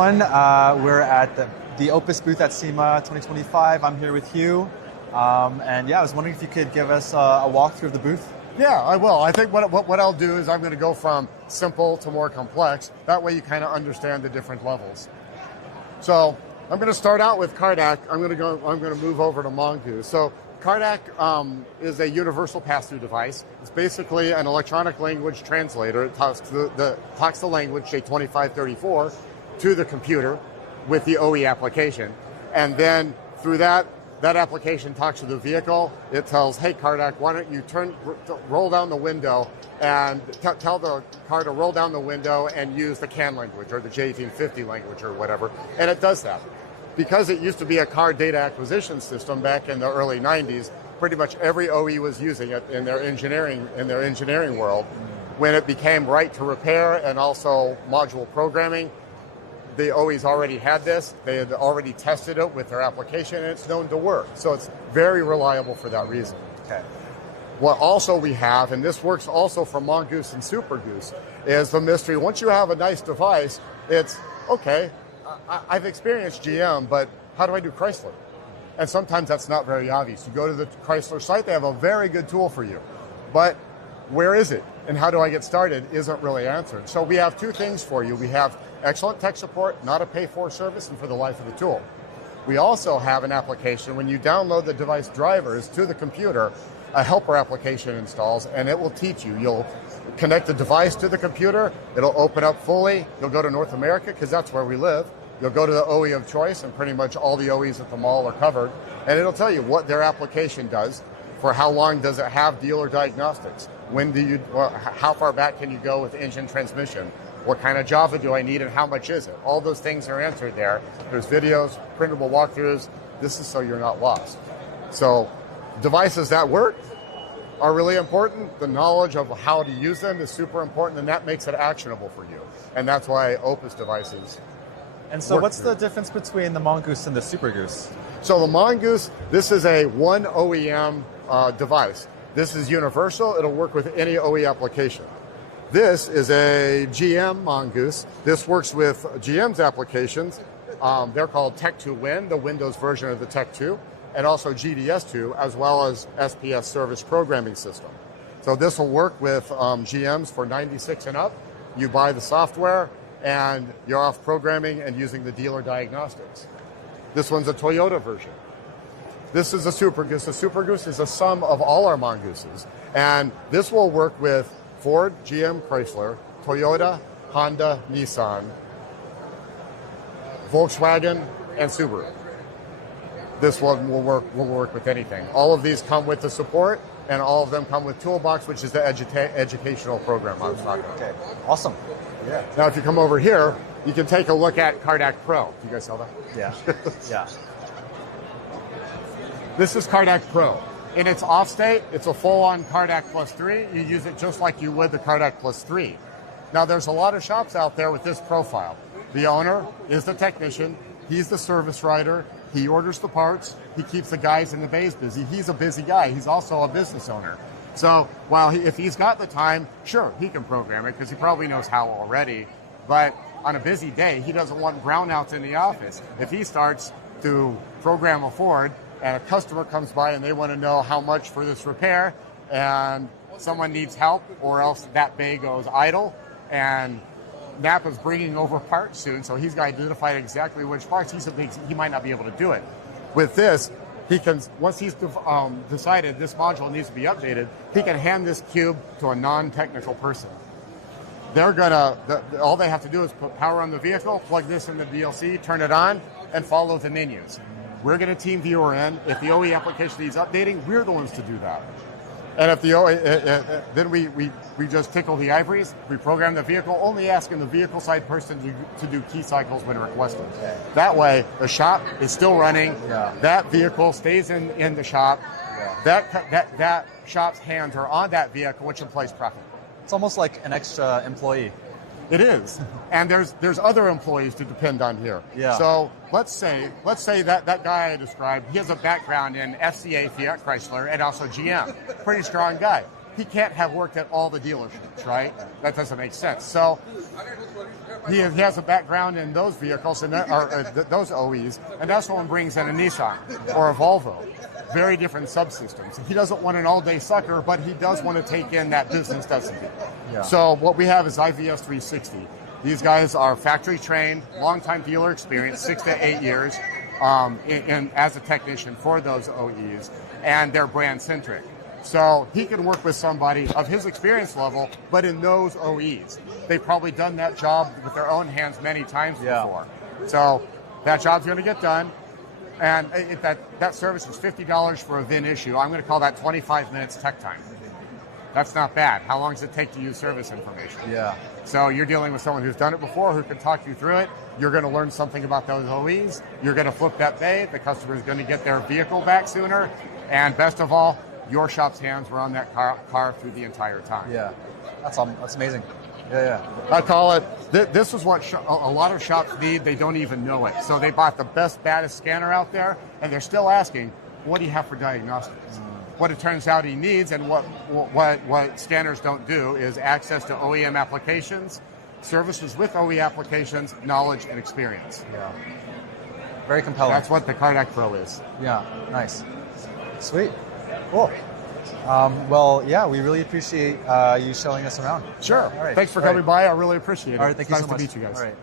everyone. We're at the OPUS booth at SEMA 2025. I'm here with Hugh. And yeah, I was wondering if you could give us a walkthrough of the booth. Yeah, I will. I think what I'll do is I'm going to go from simple to more complex. That way you kind of understand the different levels. So I'm going to start out with CARDAC. I'm going to move over to Mongoose. So CARDAC is a universal pass-through device. It's basically an electronic language translator. It talks the language, say 2534, to the computer with the OE application. And then through that application talks to the vehicle. It tells, hey, CARDAC, why don't you roll down the window and tell the car to roll down the window and use the CAN language or the J1850 language or whatever. And it does that. Because it used to be a car data acquisition system back in the early 90s, pretty much every OE was using it in their engineering world. When it became right to repair and also module programming, the OEs already had this. They had already tested it with their application, and it's known to work. So it's very reliable for that reason. Okay. What also we have, and this works also for Mongoose and Super Goose, is the mystery. Once you have a nice device, it's, okay, I've experienced GM, but how do I do Chrysler? And sometimes that's not very obvious. You go to the Chrysler site, they have a very good tool for you. But where is it? And how do I get started isn't really answered. So we have two things for you. We have excellent tech support, not a pay-for service, and for the life of the tool. We also have an application, when you download the device drivers to the computer, a helper application installs, and it will teach you. You'll connect the device to the computer, it'll open up fully, you'll go to North America, because that's where we live, you'll go to the OE of choice, and pretty much all the OEs at the mall are covered, and it'll tell you what their application does, for how long does it have dealer diagnostics, how far back can you go with engine transmission, what kind of Java do I need and how much is it? All those things are answered there. There's videos, printable walkthroughs. This is so you're not lost. So devices that work are really important. The knowledge of how to use them is super important, and that makes it actionable for you. And that's why OPUS devices. And so what's the difference between the Mongoose and the Super Goose? So the Mongoose, this is a one OEM device. This is universal. It'll work with any OE application. This is a GM Mongoose. This works with GM's applications. They're called Tech2Win, the Windows version of the Tech2, and also GDS2, as well as SPS Service Programming System. So this will work with GMs for 96 and up. You buy the software, and you're off programming and using the dealer diagnostics. This one's a Toyota version. This is a Super Goose. The Super Goose is a sum of all our Mongooses. And this will work with Ford, GM, Chrysler, Toyota, Honda, Nissan, Volkswagen, and Subaru. This one will work with anything. All of these come with the support, and all of them come with Toolbox, which is the educational program I was talking about. Okay, awesome. Yeah. Now, if you come over here, you can take a look at CARDAC Pro. Do you guys sell that? Yeah. Yeah. This is CARDAC Pro. In its off state, it's a full-on CARDAC Plus 3. You use it just like you would the CARDAC Plus 3. Now, there's a lot of shops out there with this profile. The owner is the technician. He's the service writer. He orders the parts. He keeps the guys in the bays busy. He's a busy guy. He's also a business owner. So while if he's got the time, sure, he can program it because he probably knows how already. But on a busy day, he doesn't want brownouts in the office. If he starts to program a Ford, and a customer comes by and they want to know how much for this repair, and someone needs help, or else that bay goes idle, and Napa's bringing over parts soon, so he's got identified exactly which parts. He might not be able to do it. With this, he can, once he's decided this module needs to be updated, he can hand this cube to a non-technical person. They're gonna, all they have to do is put power on the vehicle, plug this in the DLC, turn it on, and follow the menus. We're going to team viewer in. If the OE application needs updating, we're the ones to do that. And if the OE, then we just tickle the ivories, we program the vehicle, only asking the vehicle side person to do key cycles when requested. That way, the shop is still running. Yeah. That vehicle stays in the shop. Yeah. That shop's hands are on that vehicle, which implies profit. It's almost like an extra employee. It is, and there's other employees to depend on here. Yeah. So let's say that guy I described, he has a background in FCA, Fiat Chrysler, and also GM. Pretty strong guy. he can't have worked at all the dealerships, right? That doesn't make sense. So he has a background in those vehicles and those OEs, and that's what brings in a Nissan or a Volvo. Very different subsystems. He doesn't want an all-day sucker, but he does want to take in that business, doesn't he? Yeah. So what we have is IVS 360. These guys are factory trained, long-time dealer experience, 6 to 8 years as a technician for those OEs, and they're brand centric. So he can work with somebody of his experience level, but in those OEs. They've probably done that job with their own hands many times before. So that job's going to get done. And that service is $50 for a VIN issue. I'm going to call that 25 minutes tech time. That's not bad. How long does it take to use service information? Yeah. So you're dealing with someone who's done it before, who can talk you through it. You're going to learn something about those OEs. You're going to flip that bay. The customer is going to get their vehicle back sooner. And best of all, your shop's hands were on that car through the entire time. Yeah. That's amazing. Yeah. I call it, this is what a lot of shops need. They don't even know it. So they bought the best, baddest scanner out there, and they're still asking, what do you have for diagnostics? What it turns out he needs, and what scanners don't do, is access to OEM applications, services with OE applications, knowledge, and experience. Yeah. Very compelling. That's what the Cardac Pro is. Yeah, nice. Sweet. Cool. Well, yeah, we really appreciate you showing us around. Sure. All right. Thanks for coming by. I really appreciate it. All right, thank you so much. Nice to meet you guys. All right.